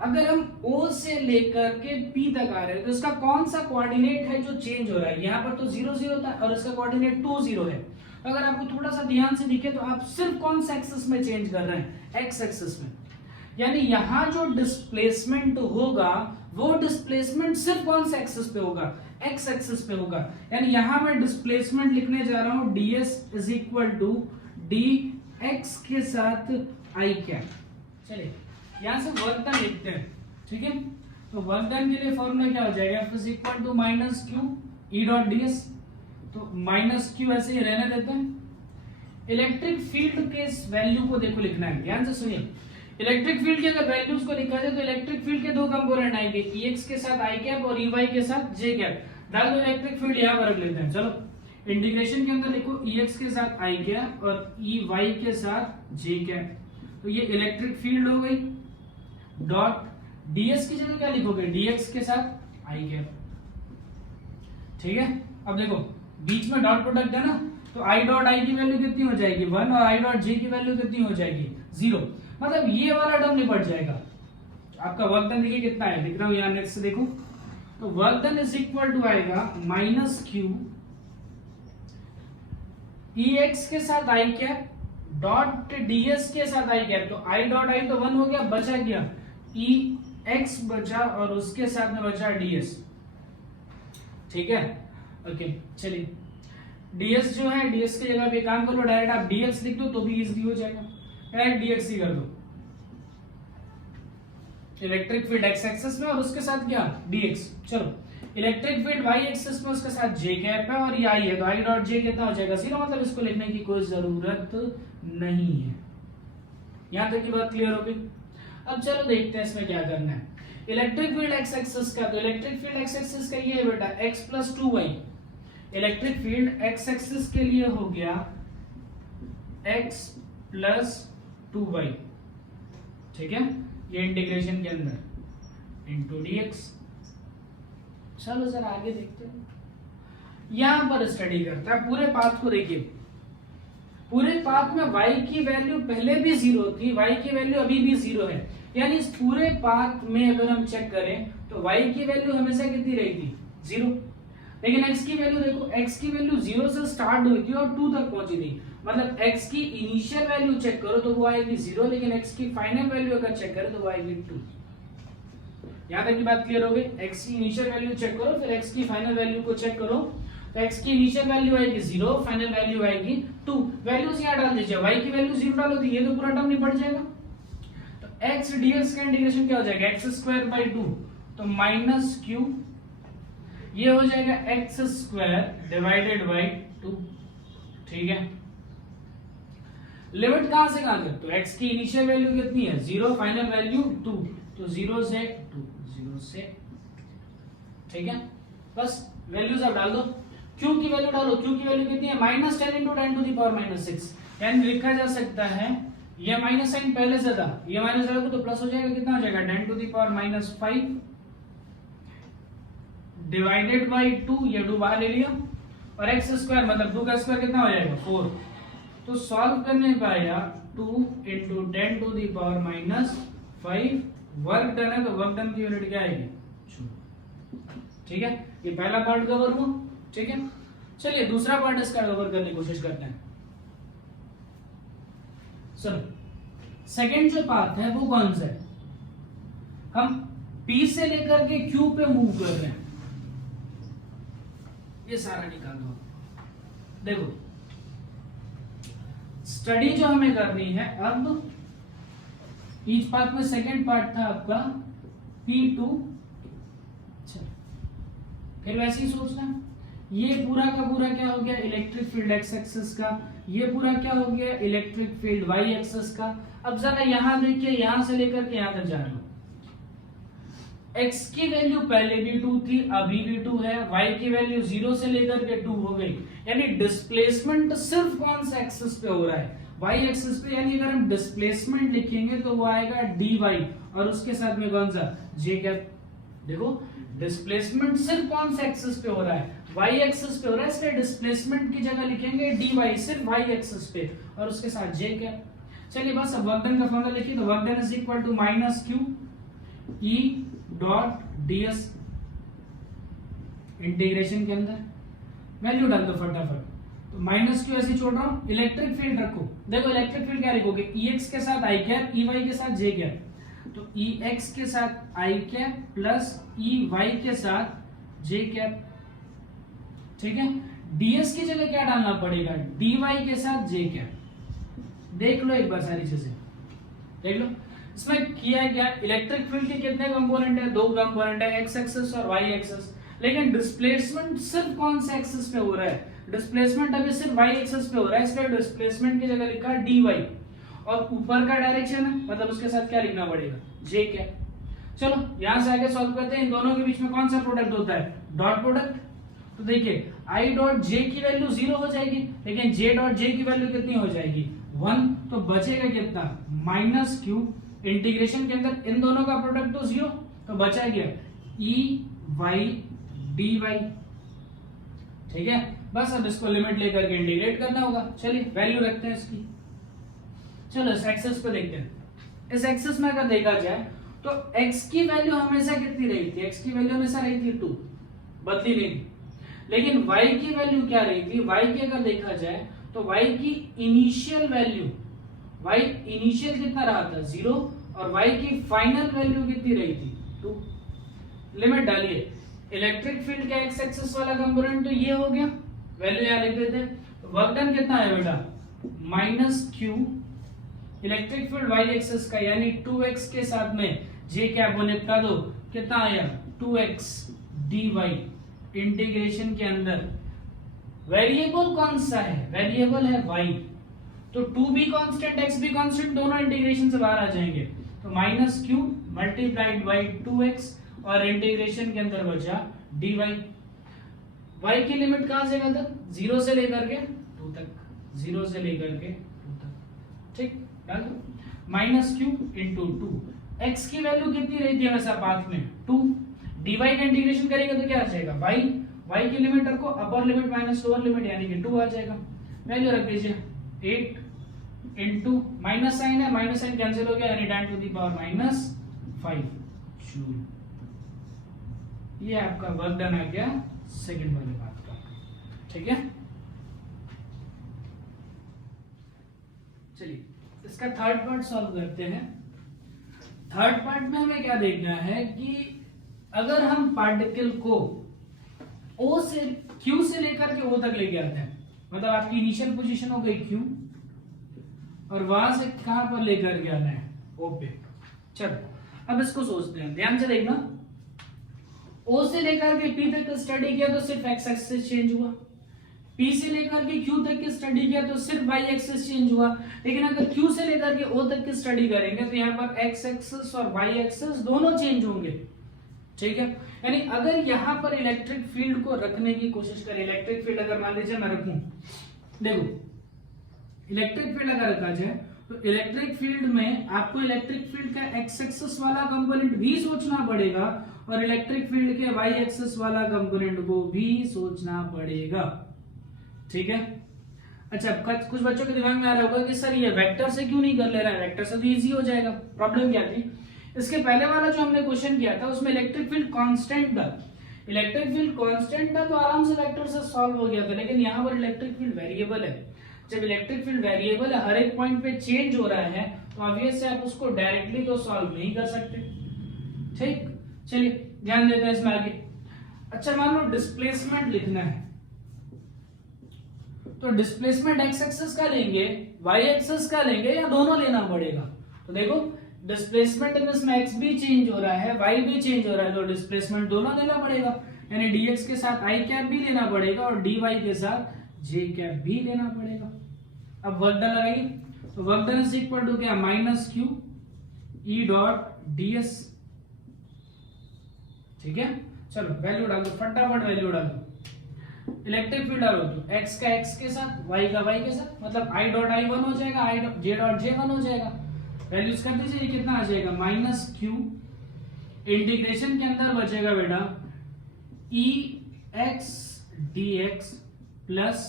अगर हम O से लेकर के P तक आ रहे हैं तो इसका कौन सा कोऑर्डिनेट है जो चेंज हो रहा है? यहाँ पर तो 0 0 था और इसका कोऑर्डिनेट 2 0 है। अगर आपको थोड़ा सा ध्यान से दिखे तो आप सिर्फ कौन सा एक्सिस में चेंज कर रहे हैं, एक्स एक्सिस में। यानी यहाँ जो डिस्प्लेसमेंट होगा वो डिस्प्लेसमेंट सिर्फ कौन से एक्सिस पे होगा, एक्स एक्सिस पे होगा। यानी यहाँ मैं डिस्प्लेसमेंट लिखने जा रहा हूँ ds is equal to dx के साथ i कैप। चलिए यहाँ से वर्क डन लिखते हैं। ठीक है, तो वर्क डन के लिए फॉर्मूला क्या हो जाएगा, f is equal to -q E.ds। तो -q ऐसे ही रहने देते हैं। इलेक्ट्रिक फील्ड के इस वैल्यू को देखो लिखना है, ध्यान से सुनिए। इलेक्ट्रिक फील्ड के अगर वैल्यूज को लिखा जाए तो इलेक्ट्रिक फील्ड के दो कंपोनेंट आएंगे, Ex के साथ i कैप और Ey के साथ j कैप। डाल दो इलेक्ट्रिक फील्ड, यहाँ पर रख लेते हैं। चलो इंटीग्रेशन के अंदर लिखो Ex के साथ i कैप और Ey के साथ j कैप। तो ये इलेक्ट्रिक फील्ड हो गई। डॉट ds की जगह क्या लिखोगे, dx के साथ i कैप। ठीक है, अब देखो बीच में डॉट प्रोडक्ट है ना, तो i डॉट i की वैल्यू कितनी हो जाएगी 1 और i डॉट j की वैल्यू कितनी हो जाएगी 0। मतलब ये वाला टर्म निपट जाएगा। आपका वर्क डन देखिए कितना है, लिख रहा हूं यहाँ नेक्स्ट से देखो। तो work done is equal to आएगा -q Ex के साथ i कैप डॉट ds के साथ i कैप। तो i डॉट i तो 1 हो गया, बचा क्या Ex बचा और उसके साथ में बचा ds। ठीक है, ओके चलिए ds जो है, ds की जगह पे काम करो, डायरेक्ट आप dx लिख दो तो भी इजीली हो जाएगा, डायरेक्ट dx ही कर दो। इलेक्ट्रिक फील्ड x एक्सिस में और उसके साथ क्या dx। चलो इलेक्ट्रिक फील्ड वाई एक्सिस में उसके साथ जे कैप है और ये आई है, तो आई डॉट जे कितना हो जाएगा 0, मतलब इसको लिखने की कोई जरूरत नहीं है। यहां तक की बात क्लियर होगी। अब चलो देखते हैं इसमें क्या करना है। इलेक्ट्रिक फील्ड एक्स एक्सिस का, तो इलेक्ट्रिक फील्ड एक्स एक्सिस का ये है बेटा x plus 2y। Electric field x axis के लिए हो गया x प्लस 2y, ठीक है, ये इंटीग्रेशन के अंदर इंटू dx। चलो जरा आगे देखते हैं, यहां पर स्टडी करते हैं पूरे पाथ को। देखिए पूरे पाथ में y की वैल्यू पहले भी 0 थी, y की वैल्यू अभी भी 0 है, यानी इस पूरे पाथ में अगर हम चेक करें तो y की वैल्यू हमेशा कितनी रही थी 0, लेकिन x की वैल्यू देखो, x की वैल्यू 0 से स्टार्ट हुई थी और 2 तक पहुंची थी, मतलब x की इनिशियल वैल्यू चेक करो तो वो आएगी 0, लेकिन x की फाइनल वैल्यू अगर चेक करें तो वो आएगी 2। यहां तक की बात क्लियर हो गई। x की इनिशियल वैल्यू चेक करो, फिर x की फाइनल वैल्यू को चेक करो, तो x की इनिशियल वैल्यू आएगी 0, फाइनल वैल्यू आएगी 2। वैल्यूज यहां डाल दीजिए, y की वैल्यू 0 डालो तो ये तो पूरा टर्म निपट जाएगा। तो x dx का इंटीग्रेशन क्या हो जाएगा x² 2, तो माइनस q, ये हो जाएगा x² डिवाइडेड बाय 2, ठीक है। लिमिट कहां से कहां तक, तो x की इनिशियल वैल्यू कितनी है 0, फाइनल वैल्यू 2, तो 0 से 2, 0 से, ठीक है। बस वैल्यूज अब डाल दो, q की वैल्यू डालो, q की वैल्यू कितनी है -10 × 10⁻⁶, यानी लिखा जा सकता है, ये माइनस साइन पहले से था, ये माइनस डालोगे तो प्लस हो जाएगा, कितना हो जाएगा 10⁻⁵ डिवाइडेड बाय 2, ये 2 बाहर ले लिया, और x² मतलब 2 का स्क्वायर कितना हो जाएगा 4, तो सॉल्व करने पे आया 2 × 10⁻⁵, वर्क डन है तो वर्क डन की यूनिट क्या आएगी, ठीक है। ये पहला पार्ट कवर हुआ, ठीक है। चलिए दूसरा पार्ट इसका कवर करने की कोशिश करते हैं। चलो सेकंड जो पार्ट है वो कौन सा है, हम P से लेकर के Q पे मूव कर रहे हैं, ये सारा निकाल दो। देखो स्टडी जो हमें करनी है, अब ईच पार्ट में सेकंड पार्ट था आपका P2, फिर वैसे ही सोचना, ये पूरा का पूरा क्या हो गया इलेक्ट्रिक फील्ड एक्स एक्सिस का, ये पूरा क्या हो गया इलेक्ट्रिक फील्ड वाई एक्सिस का। अब जरा यहां देखिए, यहां से लेकर के यहां तक जा रहा हूं, x की वैल्यू पहले भी 2 थी, अभी भी 2 है, y की वैल्यू 0 से लेकर के 2 हो गई, यानी डिस्प्लेसमेंट सिर्फ कौन सा एक्सिस पे हो रहा है y एक्सिस पे, यानी अगर हम डिस्प्लेसमेंट लिखेंगे तो वो आएगा dy और उसके साथ में कौन सा j कैप। देखो डिस्प्लेसमेंट सिर्फ कौन सा एक्सिस पे हो रहा है y एक्सिस पे हो रहा है, इसलिए डिस्प्लेसमेंट की जगह लिखेंगे dy सिर्फ y एक्सिस पे और उसके साथ j कैप। चलिए बस अब वर्क डन का फॉर्मूला लिखिए, तो work done is equal to -q e dot ds, integration के अंदर वैल्यू डाल दो फटाफट, तो -q ऐसे छोड़ रहा हूं, इलेक्ट्रिक फील्ड रखो। देखो इलेक्ट्रिक फील्ड क्या लिखोगे, ex के साथ i कैप, ey के साथ j कैप, तो ex के साथ i कैप प्लस ey के साथ j कैप, ठीक है। ds की जगह क्या डालना पड़ेगा, dy के साथ j कैप। देख लो एक बार सारी चीजें देख लो, इसमें किया क्या, इलेक्ट्रिक फील्ड के कितने कंपोनेंट है, 2 कंपोनेंट है, एक्स एक्सिस और वाई एक्सिस, लेकिन डिस्प्लेसमेंट सिर्फ कौन से एक्सिस पे हो रहा है, डिस्प्लेसमेंट अभी सिर्फ वाई एक्सिस पे हो रहा है, इसलिए डिस्प्लेसमेंट की जगह लिखा dy और ऊपर का डायरेक्शन है, मतलब उसके साथ क्या लिखना पड़ेगा j कैप। चलो यहां से आगे सॉल्व करते हैं, इन दोनों के बीच में कौन सा प्रोडक्ट होता है, डॉट प्रोडक्ट। तो देखिए i डॉट j की वैल्यू 0 हो जाएगी, लेकिन j डॉट j की वैल्यू कितनी हो जाएगी 1, तो बचेगा कितना -q, इंटीग्रेशन के अंदर इन दोनों का प्रोडक्ट तो 0, तो बचा गया ey dy, ठीक है। बस अब इसको लिमिट लेकर के इंटीग्रेट करना होगा। चलिए वैल्यू रखते हैं इसकी, चलो इस एक्सिस पे देखते हैं। इस एक्सिस में अगर देखा जाए तो x की वैल्यू हमेशा कितनी रही थी, x की वैल्यू हमेशा रही थी 2, बदली नहीं थी, लेकिन y की वैल्यू क्या रही थी, y की अगर देखा जाए तो y की इनिशियल वैल्यू, y इनिशियल कितना रहा था 0, और y की फाइनल वैल्यू कितनी रही थी 2। लिमिट डालिए, इलेक्ट्रिक फील्ड का एक्स एक्सिस वाला कंपोनेंट तो ये हो गया, वैल्यू यहां लिख देते हैं। वर्क डन कितना है बेटा -q, electric field y axis का यानी 2x के साथ में j कैप को निपटा दो, कितना आया 2x डी वाई इंटीग्रेशन के अंदर वेरिएबल कौन सा है, वेरिएबल है y, तो 2 भी कांस्टेंट x भी कांस्टेंट, दोनों इंटीग्रेशन से बाहर आ जाएंगे, तो minus Q multiplied by 2x और इंटीग्रेशन के अंदर बचा dy। y की लिमिट कहां से कहां तक, 0 से लेकर के 2 तक, 0 से लेकर के 2 तक, ठीक, डाल दो माइनस क्यू इंटू 2, x की वैल्यू कितनी रहती है वैसा पाथ में 2, dy का इंटीग्रेशन करेंगे तो क्या आ जाएगा y की लिमिट रखो, upper limit minus lower limit यानी कि 2 आ जाएगा, वैल्यू रख दीजिए 8 इंटू माइनस साइन है, माइनस साइन कैंसिल हो गया यानी 10 to the power minus 5 joule. ये आपका वर्क डन आ गया सेकंड वाले बात का, ठीक है। चलिए इसका थर्ड पार्ट सॉल्व करते हैं। थर्ड पार्ट में हमें क्या देखना है कि अगर हम पार्टिकल को O से Q से लेकर के O तक लेके आते हैं, मतलब आपकी इनिशियल पोजीशन हो गई Q और वहां से कहां पर लेकर के आना है O पे। चलो अब इसको सोचते हैं, ध्यान से देखना, O से लेकर के P तक स्टडी किया तो सिर्फ x एक्सिस चेंज हुआ, P से लेकर के Q तक की स्टडी किया तो सिर्फ y एक्सिस चेंज हुआ, लेकिन अगर Q से लेकर के O तक की स्टडी करेंगे तो यहाँ पर x एक्सिस और y एक्सिस दोनों चेंज होंगे, ठीक है। यानी अगर यहाँ पर इलेक्ट्रिक फील्ड को रखने की कोशिश करें, इलेक्ट्रिक फील्ड अगर मान लीजिए मैं रखूं, देखो इलेक्ट्रिक फील्ड अगर रखा जाए तो इलेक्ट्रिक फील्ड में आपको इलेक्ट्रिक फील्ड का x एक्सिस वाला कंपोनेंट भी सोचना पड़ेगा और इलेक्ट्रिक फील्ड के y एक्सिस वाला कंपोनेंट को भी सोचना पड़ेगा, ठीक है। अच्छा कुछ बच्चों के दिमाग में आ रहा होगा कि सर ये वेक्टर से क्यों नहीं कर ले रहा है, वेक्टर से तो इजी हो जाएगा। प्रॉब्लम क्या थी, इसके पहले वाला जो हमने क्वेश्चन किया था उसमें इलेक्ट्रिक फील्ड कांस्टेंट था, इलेक्ट्रिक फील्ड कांस्टेंट था तो आराम से वेक्टर से सॉल्व हो गया था, लेकिन यहाँ पर इलेक्ट्रिक फील्ड वेरिएबल है। जब इलेक्ट्रिक फील्ड वेरिएबल है, हर एक पॉइंट पे चेंज हो रहा है, तो ऑब्वियस है आप उसको डायरेक्टली तो सॉल्व नहीं कर सकते, ठीक। चलिए ध्यान देते हैं इसमें आगे। अच्छा मान लो डिस्प्लेसमेंट लिखना है, तो डिस्प्लेसमेंट x एक्सिस का लेंगे, y एक्सिस का लेंगे या दोनों लेना पड़ेगा, तो देखो डिस्प्लेसमेंट में इसमें x भी चेंज हो रहा है, y भी चेंज हो रहा है, तो डिस्प्लेसमेंट दोनों लेना पड़ेगा, यानी dx के साथ i कैप भी लेना पड़ेगा और dy के साथ j कैप भी लेना पड़ेगा। अब वर्क डन लगाइए, तो work done is equal to क्या, minus Q E dot ds, ठीक है। चलो वैल्यू डाल दो, फटाफट वैल्यू डाल दो। इलेक्ट्रिक फील्ड डालो तो x का x के साथ, y का y के साथ, मतलब i डॉट i 1 हो जाएगा, j डॉट j 1 हो जाएगा। वैल्यूज कर दीजिए, ये कितना आ जाएगा माइनस क्यू, इंटीग्रेशन के अंदर बचेगा बेटा e x dx plus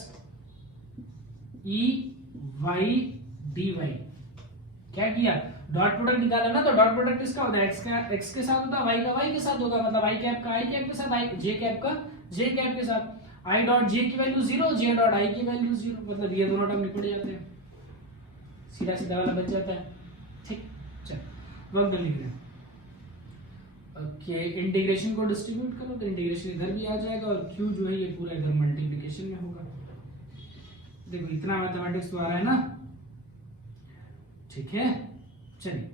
e y dy। क्या किया, डॉट प्रोडक्ट निकाला ना, तो डॉट प्रोडक्ट किसका होता है, x के साथ होता है, y का y के साथ होगा, मतलब i कैप का i कैप के साथ, j कैप का j कैप के साथ, i डॉट j की वैल्यू 0, j डॉट i की वैल्यू 0, मतलब ये दोनों टर्म निकल जाते हैं, सीधा सीधा वाला बच जाता है, ठीक। चल वर्क डन लिख रहे हैं। ओके इंटीग्रेशन को डिस्ट्रीब्यूट करो तो इंटीग्रेशन इधर भी आ जाएगा और q जो है ये पूरा इधर मल्टीप्लिकेशन में होगा। देखो इतना मैथमेटिक्स तो आ रहा है ना, ठीक है। चलिए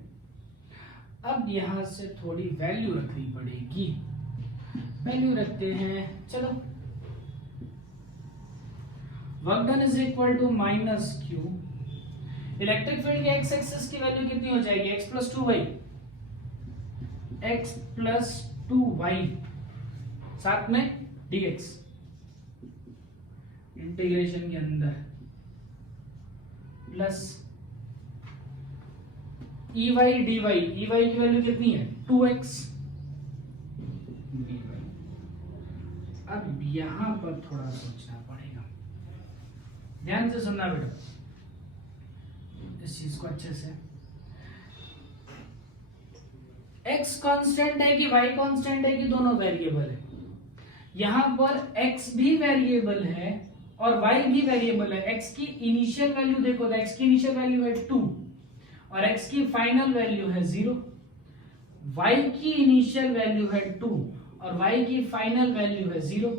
अब यहां से थोड़ी वैल्यू रखनी पड़ेगी, वैल्यू रखते हैं। चलो work done is equal to minus q, electric field के एक्स एक्सिस की वैल्यू कितनी हो जाएगी, x plus 2y, x plus 2y साथ में dx इंटीग्रेशन के अंदर प्लस ey dy, ey की वैल्यू कितनी है 2x dy। अब यहां पर थोड़ा सोचना पड़ेगा, ध्यान से सुनना बेटा इस चीज को अच्छे से। x कांस्टेंट है कि y कांस्टेंट है कि दोनों वेरिएबल है, यहां पर x भी वेरिएबल है और y भी वेरिएबल है। x की इनिशियल वैल्यू देखो तो x की इनिशियल वैल्यू है 2 और x की फाइनल वैल्यू है 0, y की इनिशियल वैल्यू है 2 और y की फाइनल वैल्यू है 0,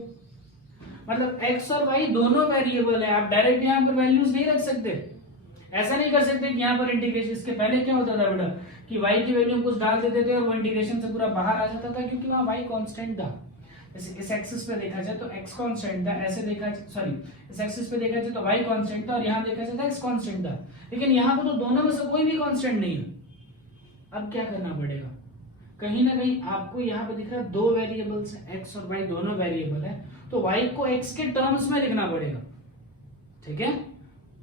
मतलब x और y दोनों वेरिएबल है। आप डायरेक्ट यहां पर वैल्यूज नहीं रख सकते, ऐसा नहीं कर सकते कि यहाँ पर इंटीग्रेशन, इसके पहले क्या होता था बेटा कि y की वैल्यू कुछ डाल देते थे और वो इंटीग्रेशन से पूरा बाहर आ जाता था, क्योंकि वहां y कांस्टेंट था। इस एक्सिस पे देखा जाए तो x कांस्टेंट था, ऐसे देखा सॉरी इस एक्सिस पे देखा जाए तो y कांस्टेंट था और यहाँ देखा जाए तो x कांस्टेंट था, लेकिन यहाँ पे तो दोनों में से कोई भी कांस्टेंट नहीं है। अब क्या करना पड़ेगा, कहीं ना कहीं आपको यहाँ पे दिख रहा है दो वेरिएबल्स है, x और y दोनों वेरिएबल है, तो y को x के टर्म्स में लिखना पड़ेगा। ठीक है,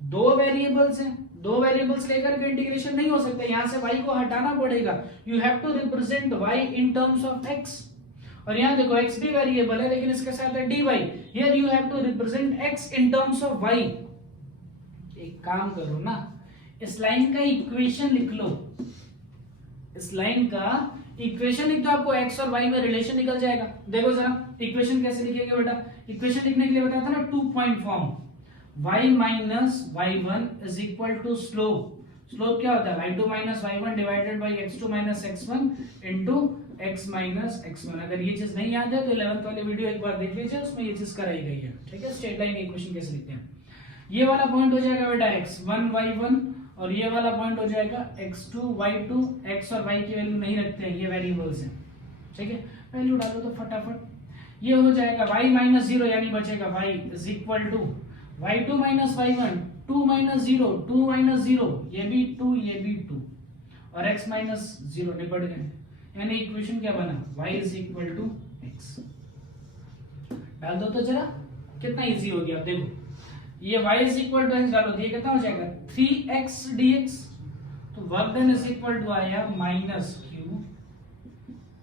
दो वेरिएबल्स हैं, दो वेरिएबल्स लेकर के इंटीग्रेशन नहीं हो सकता, यहाँ से y को हटाना पड़ेगा। You have to represent y in terms of x, और यहाँ देखो x भी वेरिएबल है लेकिन इसके साथ है dy, here you have to represent x in terms of y। एक काम करो ना, इस लाइन का इक्वेशन लिख लो, इस लाइन का इक्वेशन लिख दो, आपको x और y में रिलेशन निकल जाएगा। देखो जरा इक्वेशन कैसे लिखेंगे बेटा, इक्वेशन लिखने के लिए बताया था ना 2 पॉइंट फॉर्म, y माइनस y1 is equal to slope, slope क्या होता है y2 minus y1 divided by x2 minus x1 into x minus x1। अगर ये चीज नहीं याद है तो 11th वाली वीडियो एक बार देख लीजिए, उसमें ये चीज कराई गई है। ठीक है, स्ट्रेट लाइन इक्वेशन कैसे लिखते हैं। ये वाला पॉइंट हो जाएगा बेटा x1 y1 और ये वाला पॉइंट हो जाएगा x2 y2। x और y की वैल्यू नहीं रखते हैं, ये वेरिएबल्स हैं। ठीक है, वैल्यू डालो तो फटाफट, ये हो जाएगा y माइनस 0 यानी बचेगा y is equal to y2 minus y1, 2 minus 0, 2 minus 0, ये भी 2, ये भी 2, और x माइनस 0 निपट गए, यानी इक्वेशन क्या बना y is equal to x। डाल दो तो जरा, कितना इजी हो गया। देखो ये y is equal to x डालो तो ये कितना हो जाएगा 3x dx, तो work done is equal to आया माइनस q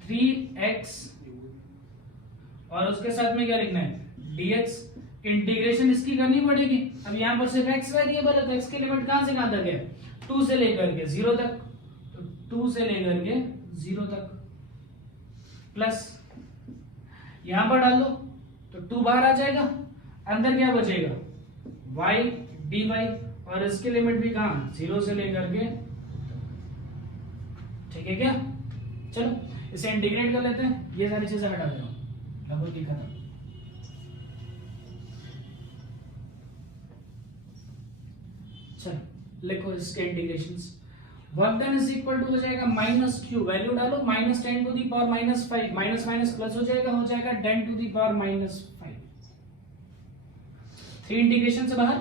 3x, और उसके साथ में क्या लिखना है dx। इंटीग्रेशन इसकी करनी पड़ेगी, अब यहाँ पर सिर्फ x वेरिएबल है तो x की लिमिट कहां से कहां तक है 2 से लेकर के 0 तक, तो 2 से लेकर के 0 तक, प्लस यहां पर डाल दो तो 2 बाहर आ जाएगा, अंदर क्या बचेगा y dy, और इसकी लिमिट भी कहां 0 से लेकर के। ठीक है क्या, चलो इसे इंटीग्रेट कर लेते हैं, ये सारी चीजें हटा दे रहा हूं, लगभग ठीक खत्म। चलो लिखो इसके integrations, work done is equal to हो जाएगा माइनस क्यू, वैल्यू डालो minus 10 to the power minus 5, minus minus plus हो जाएगा 10 to the power minus 5। 3 integration से बाहर,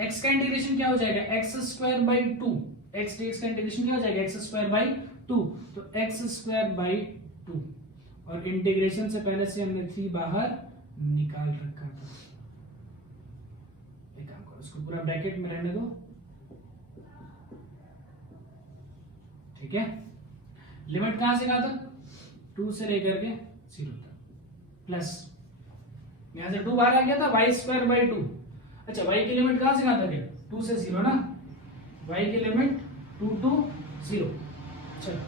x का इंटीग्रेशन क्या हो जाएगा x square by 2, x dx का इंटीग्रेशन क्या हो जाएगा x स्क्वायर बाई 2, तो x स्क्वायर बाई 2, और इंटीग्रेशन से पहले से हमने 3 बाहर निकाल रखा था। एक काम करो, इसको पूरा ब्रैकेट में रहने दो। ठीक है, लिमिट कहां से कहां तक 2 से लेकर के 0 तक, प्लस यहां से 2 बाहर आ गया था y स्क्वायर बाई 2। अच्छा, y की लिमिट कहां से कहां तक है 2 से 0 ना, y की लिमिट 2 to 0। चलो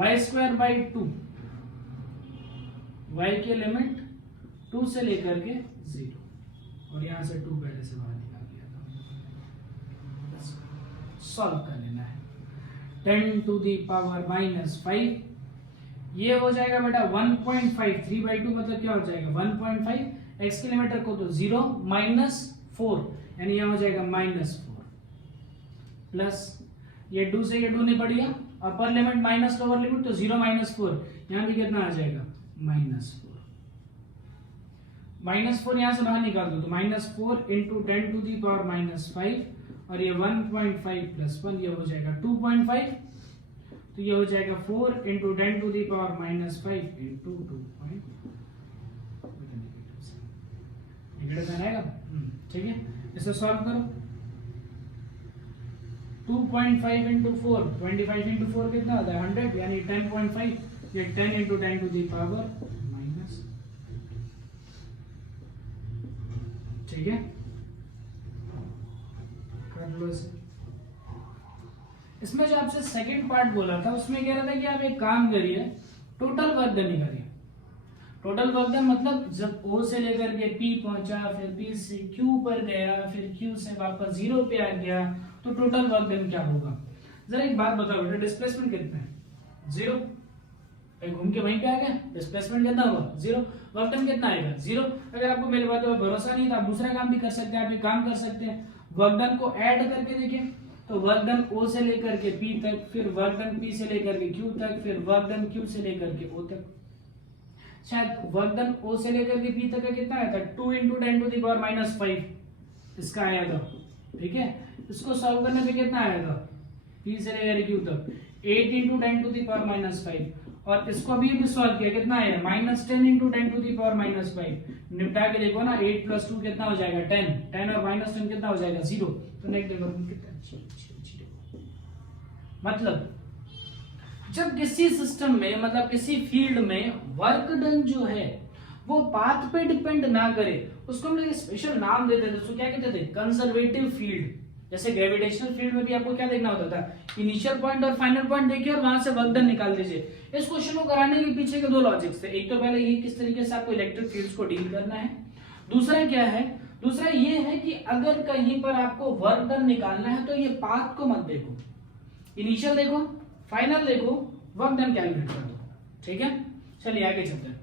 y स्क्वायर बाई 2, y की लिमिट 2 से लेकर के 0, और यहां से 2 पहले से बाहर निकाल दिया था, सॉल्व कर लेना है। 10 टू दी पावर माइनस 5, ये हो जाएगा बेटा 1.5, 3/2 मतलब क्या हो जाएगा 1.5, x की लिमिट रखो तो 0 माइनस 4, यानी यहां हो जाएगा -4, प्लस ये 2 से ये 2 नहीं बढ़ गया, अपर लिमिट माइनस लोअर लिमिट, तो 0 -4, यहां भी कितना आ जाएगा -4, -4 यहां से बाहर निकाल दो तो -4 इंटू 10 टू दी पावर -5, और ये 1.5 प्लस 1 ये हो जाएगा 2.5, तो ये हो जाएगा 4 into 10 to the power -5 into 2.5, आएगा। ठीक है, इसे सॉल्व करो, 2.5 इंटू 4, 25 इंटू 4 कितना होता है 100, यानी 10.5, ये 10 into 10 to the power minus. ठीक है, कर लो इसे। इसमें जो आपसे सेकंड पार्ट बोला था उसमें कह रहा था कि आप एक काम करिए, टोटल वर्क डन करिए। टोटल वर्क डन मतलब जब O से लेकर के P पहुंचा, फिर P से Q पर गया, फिर Q से वापस 0 पे आ गया, तो टोटल वर्क डन क्या होगा। जरा एक बात बताओ बेटा, डिस्प्लेसमेंट कितना है 0, घूम के वहीं पे आ गया, डिस्प्लेसमेंट कितना होगा 0, वर्क डन कितना आएगा 0। अगर आपको मेरी बातों पर भरोसा नहीं तो आप दूसरा काम भी कर सकते हैं, आप एक काम कर सकते हैं, वर्क डन को ऐड करके देखें, तो वर्क डन O से लेकर के P तक, फिर वर्क डन P से लेकर के Q तक, फिर वर्क डन Q से लेकर के O तक। शायद वर्क डन ओ से लेकर के पी तक का कितना आया था 2 × 10⁻⁵ इसका आया था, ठीक है। इसको सॉल्व करने पे कितना आया था पी से लेकर क्यू तक 8 × 10⁻⁵, और इसको भी सॉल्व किया कितना आया -10 × 10⁻⁵। निपटा के देखो ना 8 + 2 कितना हो जाएगा 10, 10 और -10 कितना हो जाएगा 0, तो नेगेटिव वर्क कितना मतलब जब किसी सिस्टम में मतलब किसी फील्ड में वर्क डन जो है वो पाथ पे डिपेंड ना करे, उसको हम लोग स्पेशल नाम देते थे। उसको क्या कहते थे कंजर्वेटिव फील्ड। जैसे ग्रेविटेशनल फील्ड में भी आपको क्या देखना होता था इनिशियल पॉइंट और फाइनल पॉइंट देखिए और वहां से वर्क डन निकाल दीजिए। इस क्वेश्चन को कराने के पीछे के दो लॉजिक्स थे। एक तो पहले ये किस तरीके से आपको इलेक्ट्रिक फील्ड्स को डील करना है, दूसरा क्या है, दूसरा ये है कि अगर कहीं पर आपको वर्क डन निकालना है तो ये पाथ को मत देखो, इनिशियल देखो, फाइनल देखो, वर्क डन कैलकुलेट कर दो, ठीक है। चलिए आगे चलते हैं।